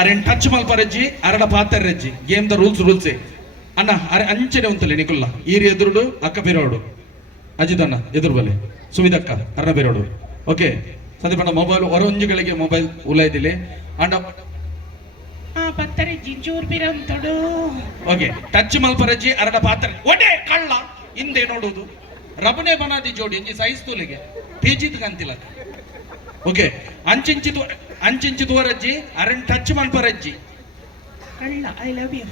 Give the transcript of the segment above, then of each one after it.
Aron touch ಮಲ್ಪರಜ್ಜಿ ಅರಡ ಪಾತರ್ರಜ್ಜಿ game the ರೂಲ್ಸೇ ಅಣ್ಣ ಅರೆ ಅಂಚನೆ ಉಂತಲೆ ನಿಕುಲ್ಲ ಈರಿ ಎದುರುಡು ಅಕ್ಕ ಬೇರೋಡು ಅಜಿತಣ್ಣ ಎದುರು ಬಲೆ ಸುವಿದಕ್ಕ ಅರ್ಣ ಬೇರೋಡು ಓಕೆ ಸದ್ಯಪಣ್ಣ ಮೊಬೈಲ್ ಹೊರೊಂಜಿಗಳಿಗೆ ಮೊಬೈಲ್ ಉಲಾಯ್ದಿಲೆ ಅಂಡ ಪತ್ತರಜ್ಜಿ ಚೂರ್ ಬಿರಂತಡು ಓಕೆ ಟಚ್ ಮಲ್ಪರಜ್ಜಿ ಅರಡ ಪಾತ್ರ ಒಡೆ ಕಳ್ಳ ಹಿಂದೆ ನೋಡುವುದು ರಬನೆ ಬನಾದಿ ಜೋಡಿ ಇಂಜಿ ಸೈಜ್ ತೂಲಿಗೆ ಪೇಜಿದ್ ಕಂತಿಲ್ಲ ಓಕೆ ಅಂಚಿಂಚಿತು ವರಜ್ಜಿ ಅರನ್ ಟಚ್ ಮಲ್ಪರಜ್ಜಿ ಕಳ್ಳ ಐ ಲವ್ ಯು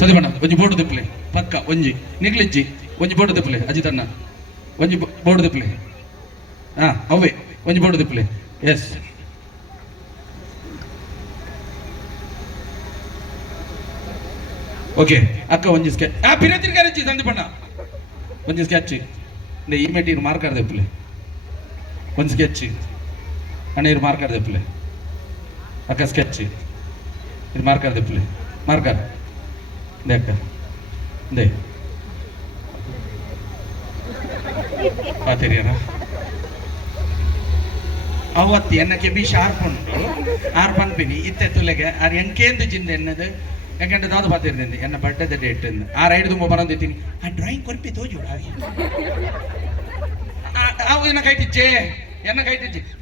ಸದಿಬಣ್ಣ ಒಂಜಿ ಬೋರ್ಡ್ ದಿಪ್ಲೆ ಪಕ್ಕ ಒಂಜಿ ನಿಗ್ಲಿಜ್ಜಿ ಒಂಜಿ ಬೋರ್ಡ್ ದಿಪ್ಲೆ ಅಜಿತಣ್ಣ ಒಂಜಿ ಬೋರ್ಡ್ ದಿಪ್ಲೆ ಅವೇ ಒಂಜಿ ಬೋರ್ಡ್ ದಿಪ್ಲೆ ಎಸ್ ಓಕೆ ಅಕ್ಕ ಒಂಜಿ ಸ್ಕೆಚ್ ಪಿರತಿರ್ಗಾರಜ್ಜಿ ಸಂದೀಪಣ್ಣ ಒಂಜಿ ಸ್ಕೆಚ್ ಈ ಮೆಟೀರ್ ಮಾರ್ಕರ್ ದಿಪ್ಲೆ ಒಂಜಿ ಸ್ಕೆಚ್ ಅಣ್ಣ ಇರು ಮಾರ್ಕರ್ ದಿಪ್ಲೆ ಅಕ್ಕ ಸ್ಕೆಚ್ ಇದು ಮಾರ್ಕರ್ ದಿಪ್ಲೆ ಮಾರ್ಕರ್ ಅಕ್ಕ ದೇ ಪಾತಿರಿಯರ ಅವತ್ತು ಎನ್ನಕ್ಕೆ ಬಿ ಶಾರ್ಪ್ ಉಂಟು ಆರು ಪನ್ಪಿನಿ ಇತ್ತೆ ತುಲೆಗೆ ಆರು ಎಂಕೇಂದು ಜಿಂದ ಎನ್ನದು ಯಾಕಂದ್ರೆ ದಾದು ಪಾತಿರ್ದಿಂದು ಎನ್ನ ಬರ್ಡೇದ ಡೇಟ್ ಆರು ಐದು ತುಂಬ ಬರಂದಿದ್ದೀನಿ ಆ ಡ್ರಾಯಿಂಗ್ ಕೊರ್ಪಿ ತೋಜು ಅವು ಎನ್ನ ಕೈಟಿಜ್ಜೆ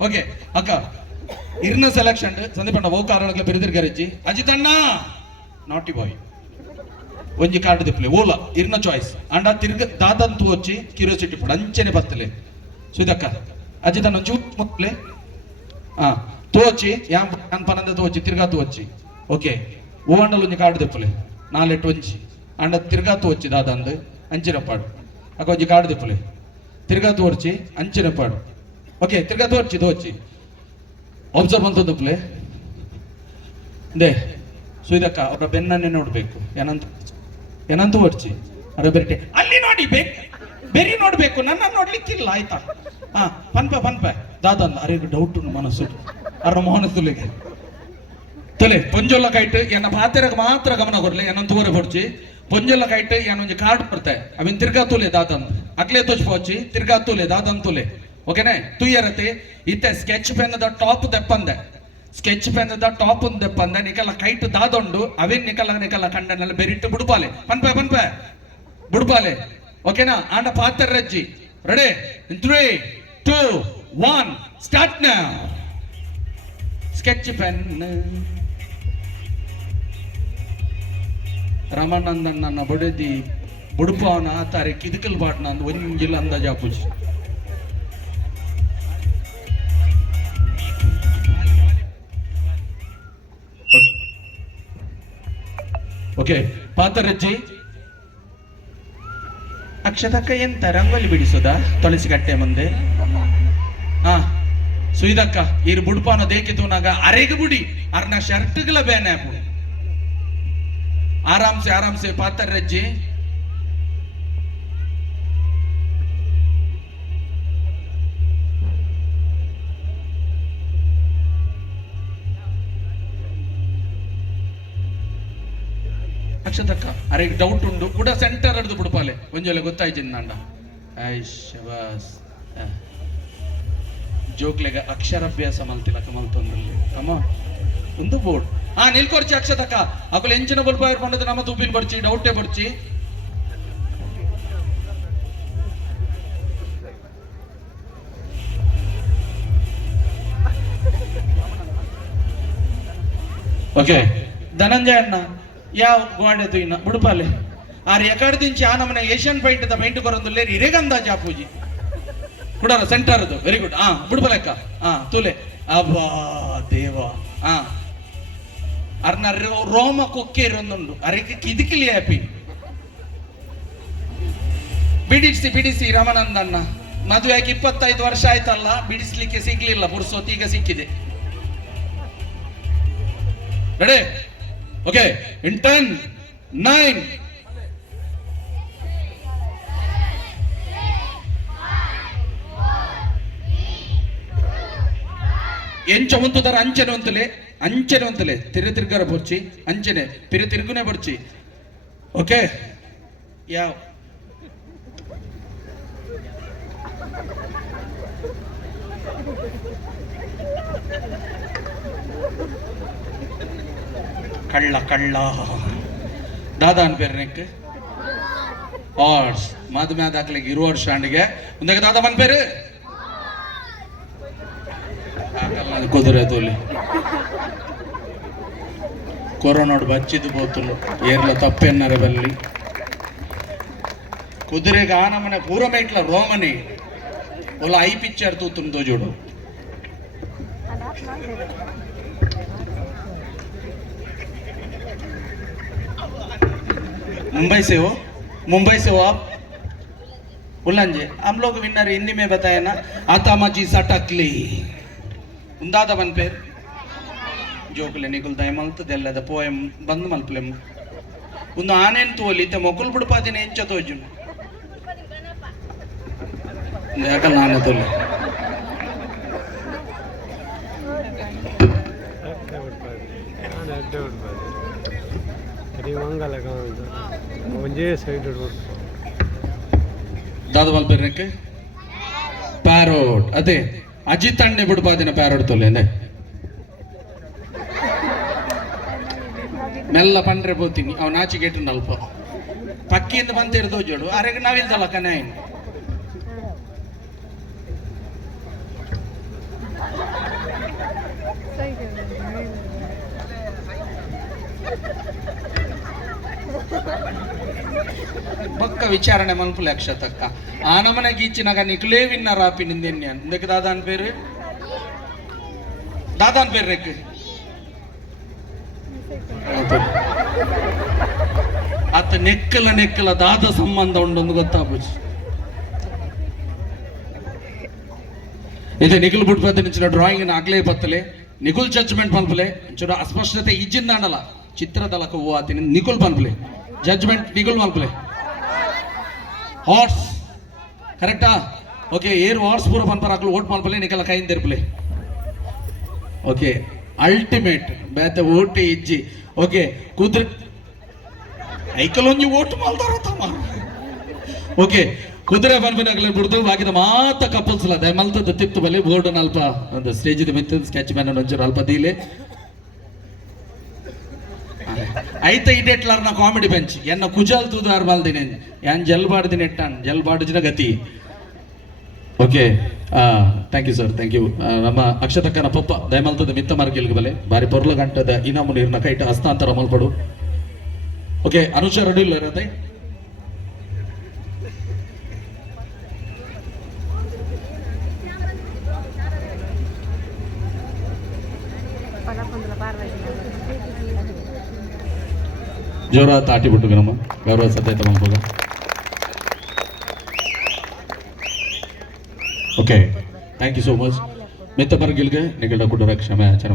ಓಕೆ ಅಕ್ಕ ಇರ್ನ ಸೆಲೆಕ್ಷನ್ ಸಂದೀಪಣ್ಣ ಓಕಾರಗಳ ಬಿರುದಿರ್ಗರಜ್ಜಿ ಅಜಿತಣ್ಣ ನಾಟಿ ಬಾಯ್ ಒಂಜಿ ಕಾರ್ಡ್ ದಿಪ್ಲೆ ಓಲ ಇರ್ನ ಚಾಯ್ಸ್ ಅಂಡ ತಿರ್ಗ ದಾದಂತು వచ్చి ಕ್ಯೂರಿಯಾಸಿಟಿ ಪಡ ಅಂಚನೆ ಬತ್ತಲೆ ಸುದಕ್ಕ ಅಜಿತಣ್ಣ ಚೂ ಮುಟ್ಲೆ ತೋಚಿ ಯಾನ್ ಪನಂದ ತೋಚಿ ತಿರ್ಗಾ ತೋಚಿ ಓಕೆ ಓಂಡಲ್ ಒಂಜಿ ಕಾರ್ಡ್ ದಿಪ್ಪಲೆ ನಾಲೆಟ್ಟು ಒಂಜಿ ಅಂಡ ತಿರ್ಗಾ ತೋಚಿ ದಾದಂದು ಅಂಚಿನ ಪಾಡು ಅಕ್ಕ ಒಂಜಿ ಕಾರ್ಡ್ ದಿಪ್ಪಲೆ ತಿರ್ಗಾ ತೋರ್ಚಿ ಅಂಚಿನ ಪಾಡು ಓಕೆ ತಿರ್ಗಾ ತೋಚಿ ಒಬ್ಸರ್ವ್ ಅಂತ ದಿಪ್ಪಲೆ ದೇ ಸುದಕ್ಕ ಅವರ ಬೆನ್ನನ್ನೇ ನೋಡ್ಬೇಕು ಏನಂತ ಓಡ್ಚಿ ಅರ ಬೆರಟೆ ಅಲ್ಲಿ ನೋಡಿ ಬೆರಿ ನೋಡ್ಬೇಕು ನನ್ನ ನೋಡ್ಲಿಕ್ಕಿಲ್ಲ ಆಯ್ತಾ ಪನ್ಪ ದಾದಂದ ಅರೆಗೆ ಡೌಟ್ ಮನಸ್ಸು ಅರ ಮೋಹನ ತುಲೆಗೆ ತಲೆ ಪೊಂಜೊಲ್ಲ ಕೈಟ್ ಎನ್ನ ಪಾತೆರಗೆ ಮಾತ್ರ ಗಮನ ಕೊಡ್ಲೆ ಏನಂತ ತೋರೆ ಪಡ್ಚಿ ಪೊಂಜೊಲ್ಲ ಕೈಟ್ ಏನೊಂದು ಕಾರ್ಡ್ ಬರ್ತೆ ಅವಿನ್ ತಿರ್ಗಾ ತುಲೆ ದಾದಂದ್ ಅಕ್ಲೆ ತೋಚ್ಪೋಚಿ ತಿರ್ಗಾ ತುಲೆ ದಾದಂದ್ ತುಲೆ ಓಕೆನೆ ತುಯ್ಯರತಿ ಇತ್ತೆ ಸ್ಕೆಚ್ ಪೆನ್ನದ ಟಾಪ್ ದೆಪ್ಪಂದೆ ಸ್ಕೆಚ್ ಪೆನ್ನದ ಟಾಪ್ ದೆಪ್ಪಂದೆ ನಿಕಲ್ಲ ಕೈಟ್ ದಾದೊಂಡು ಅವೇನ್ ನಿಕಲ್ಲ ಕಂಡನೆಲ್ಲ ಬೆರಿಟ್ಟು ಬುಡ್ಪಾಲೆ ಪನ್ಪೆ ಬುಡ್ಪಾಲೆ ಓಕೆನಾ ಆಂಡ ಪಾತರ್ರಜ್ಜಿ ready 3 2 1 start now sketch pen ರಮಣಂದನ್ ನನ್ನ ಬಡದಿ ಬುಡ್ಪವನ ತಾರೆ ಕಿದಕಲ್ ಬಾಟ್ನ ಅಂದ್ ಒಂಜಿಲ್ಲ ಅಂದಾಜ ಪೂಜಿ ಓಕೆ ಪಾತರಜ್ಜಿ ಅಕ್ಷತಕ್ಕ ಎಂತ ರಂಗೋಲಿ ಬಿಡಿಸೋದಾ ತುಳಸಿ ಕಟ್ಟೆ ಮುಂದೆ ಸುಯ್ದಕ್ಕ ಇರು ಬುಡ್ಪಾನ ದೇಕಿತುನಾಗ ಅರೆಗೆ ಬುಡಿ ಅರ್ನ ಶರ್ಟ್ಗಳ ಬೇನೆ ಆರಾಮ್ಸೆ ಪಾತರಜ್ಜಿ ಅಕ್ಷತಕ್ಕ ಅರೆಗೆ ಡೌಟ್ ಉಂಡು ಕೂಡ ಸೆಂಟರ್ ಹಿಡಿದು ಬಿಡ್ಪಾಲೆ ಒಂಜೊಲೆ ಗೊತ್ತಾಯ್ತಿನ್ ನಂಡ ಶಬಾಸ್ ಜೋಕ್ಲೆಗ ಅಕ್ಷರಾಭ್ಯಾಸ ಮಲ್ತಿಲಕ ಮಲ್ತೊಂದಲ್ಲಿ ಅಮ್ಮ ಒಂದು ಬೋರ್ಡ್ ನಿಲ್ಕೊರ್ಚಿ ಅಕ್ಷತಕ್ಕ ಅಕುಲು ಎಂಚಿನ ಬಲ್ಪಾಯರ್ ಪಂಡದ ನಮ್ಮ ತೂಪಿನ ಬರ್ಚಿ ಡೌಟೇ ಬರ್ಚಿ ಓಕೆ ಧನಂಜಯ ಅಣ್ಣ ಯಾವ ಗೋಡೆದು ಇನ್ನ ಬುಡುಪಾಲೆ ಆರ್ ಎಕಡೆ ದಿಂಚಿ ನಮ್ಮನೆ ಏಷ್ಯನ್ ಪೈಂಟ್ ದ ಪೈಂಟ್ ಕೊರೊಂದುಲ್ಲೆ ಇರೆಗಂದ ಜಾಪೂಜಿ ಕುಡಾರ ಸೆಂಟರ್ದು ವೆರಿ ಗುಡ್ ಬುಡುಪಲೆಕ್ಕ ತುಲೆ ಅಬ್ಬಾ ದೇವ ಅರ್ನ ರೋಮ ಕೊಕ್ಕೆ ಇರೊಂದುಂಡು ಅರೆಗೆ ಕಿದಿಕಿಲಿ ಹ್ಯಾಪಿ ಬಿಡಿಸಿ ರಮಣಂದಣ್ಣ ಮದುವೆಯಾಗಿ 25 ವರ್ಷ ಆಯ್ತಲ್ಲ ಬಿಡಿಸ್ಲಿಕ್ಕೆ ಸಿಗ್ಲಿಲ್ಲ ಪುರ್ಸೋತ್ ಈಗ ಸಿಕ್ಕಿದೆ ರೆಡಿ ಓಕೆ ಇನ್ 10 9 ಎಂಚ ಒಂತುದರ ಅಂಚನೆ ಒಂತಲೆ ತಿರುಗರ ಬರ್ಚಿ ಅಂಚನೆ ತಿರುಗುನೆ ಬರ್ಚಿ ಓಕೆ ಯಾವ ಕಳ್ಳ ಕಳ್ಳ ದಾದಾನ್ ಪೇರು ನೆಕ್ ಆರ್ಡ್ಸ್ ಮದುವೆ ದಾಖಲೆಗೆ ಇರುವ ಸ್ಟ್ಯಾಂಡ್ಗೆ ಮುಂದೆ ದಾದ ಮನ್ ಪೇರು ಕುದುರೆ ತೋಲಿ ಕೊರೋನಾಡು ಬಚ್ಚಿದ್ದು పోతులు ఏర్ల తప్పెన్నర బల్లి కుదిరేగా ఆనమనే పూరమేట్ల రోమని ఓలా ఐ పిక్చర్ తూతుందో చూడు मुंबई से हो आप उलंजे हम लोग विनर हिंदी में बताए ना आतामा जी सटकली उंदादा बन पे ಜೋಕಲೆ ನಿಗುಲ್ತಾಯ ಮಲ್ತದೆಲ್ಲದ ಪೋಯಂ ಬಂದು ಮಲ್ಪಲೆಮ್ ಒಂದು ಆನೆನ್ ತೋಲಿತೆ ಮೊಕುಲ್ ಬಿಡ್ಪಾದಿನ ಎಂಚ ತೋಜು ಯಾಕಲ್ಲ ಆನೆ ತೋಲಿ ದಾದ ಮಲ್ಪೇರ್ನಕ್ಕೆ ಪ್ಯಾರೋಟ್ ಅದೇ ಅಜಿತ್ ಅಣ್ಣೆ ಬಿಡ್ಪಾದಿನ ಪ್ಯಾರೋಟ್ ತೋಲೆ ಅಂದೆ ಮೆಲ್ಲ ಪಂಡ್ರೆ ಬೋತೀನಿ ಅವ್ ನಾಚಿಗೆಟ್ಟು ನಲ್ಪ ಪಕ್ಕಿಯಿಂದ ಬಂತಿರ್ದೋ ಜೋಡು ಅರೆಗೆ ನಾವಿಲ್ದಲ್ಲ ಕನೆ ಪಕ್ಕ ವಿಚಾರಣೆ ಮಲ್ಪುಲೆ ಅಕ್ಷತಕ್ಕ ಆ ನಮನೆ ಗೀಚಿನಾಗ ನಿಕ್ಲೇ ವಿನ್ನರ್ ಆಪಿ ನಿಂದೆನ್ಯ ಇಂದಕ್ಕೆ ದಾದಾನ್ ಪೇರು ನೆಕ್ ಆತ ನೆಕ್ಕಲ ದಾದ ಸಂಬಂಧ ಉಂಡೊಂದು ಗೊತ್ತಾಗ್ಬೋದು ಇದೆ ನಿಖಿಲ್ ಬಿಟ್ಬಂತ ನಿಂಚಿನ ಡ್ರಾಯಿಂಗ್ ಆಗ್ಲೇ ಬತ್ತಲೆ ನಿಖುಲ್ ಜಡ್ಜ್ಮೆಂಟ್ ಪನ್ಪಲೆ ಚೂರ ಅಸ್ಪಷ್ಟತೆ ಇಜ್ಜಿಂದಾಣಲ್ಲ ಚಿತ್ರದಲಕ ಹೂ ಆತಿನ ನಿಖುಲ್ ಪನ್ಪಲೆ ಜಡ್ಜ್ಮೆಂಟ್ ನಿಖುಲ್ ಮಲ್ಪಲೆ ಹಾರ್ಸ್ ಕರೆಕ್ಟಾ ಓಕೆ ಏರ್ ಹಾರ್ಸ್ ಪೂರ ಪನ್ಪರ ಹಾಕಲು ಓಟ್ ಮಲ್ಪಲೆ ನಿಖಲ ಕೈಯಿಂದ ಇರ್ಪಲೆ ಓಕೆ ಅಲ್ಟಿಮೇಟ್ ಬೇತೆ ಓಟಿ ಇಜ್ಜಿ ಓಕೆ ಕುದುರೆ ಐಕಲೊಂಜಿ ಓಟ್ ಮಾಲ್ದಾರ ತಮ್ಮ ಓಕೆ ಕುದುರೆ ಬನ್ಬಿನಾಗಲೇ ಬಿಡ್ದು ಬಾಕಿದ ಮಾತ ಕಪಲ್ಸ್ ಅದ ಮಲ್ತದ ತಿತ್ತು ಬಲೆ ಬೋರ್ಡ್ ಅಲ್ಪ ಒಂದು ಸ್ಟೇಜ್ ಮಿತ್ತ ಸ್ಕೆಚ್ ಮ್ಯಾನ್ ಒಂಚೂರು ಅಲ್ಪ ದೀಲೆ ಐತ ಇಡೆಟ್ಲಾರ್ನ ಕಾಮಿಡಿ ಬೆಂಚ್ ಎನ್ನ ಕುಜಾಲ್ ತೂದಾರ್ ಮಾಲ್ದಿನಿ ಯಾನ್ ಜಲ್ಬಾಡ್ದಿನ ಎಟ್ಟಾನ್ ಜಲ್ಬಾಡ್ಜಿನ ಗತಿ okay thank you sir thank you ನಮ್ಮ ಅಕ್ಷತಕ್ಕನ ಪಪ್ಪ ದಯಮಲ್ತದ ಮಿತ್ತ ಮಾರ್ಗಿಲ್ಗೆ ಬಲೆ ಬಾರಿ ಪೊರ್ಲ ಗಂಟದ ಇನಾಮು ನೀರ್ನ ಕೈಟ ಹಸ್ತಾಂತರ ಮಲ್ಪಡು ಓಕೆ ಅನುಷ ರೆಡಿ ಇಲ್ಲ ಇರತ್ತೆ ಜೋರ ತಾಟಿ ಬಿಟ್ಟು ನಮ್ಮ ಗೌರವ ಸದ್ಯತೆ ಮಲ್ಪೋಗ okay thank you so much ಮಿತ್ತ ಬರ್ಗಿಲ್ಗೆ ನಿಗಡ ಕುಟುಂಬ ಕ್ಷಮೆ ಆಚರಣೆ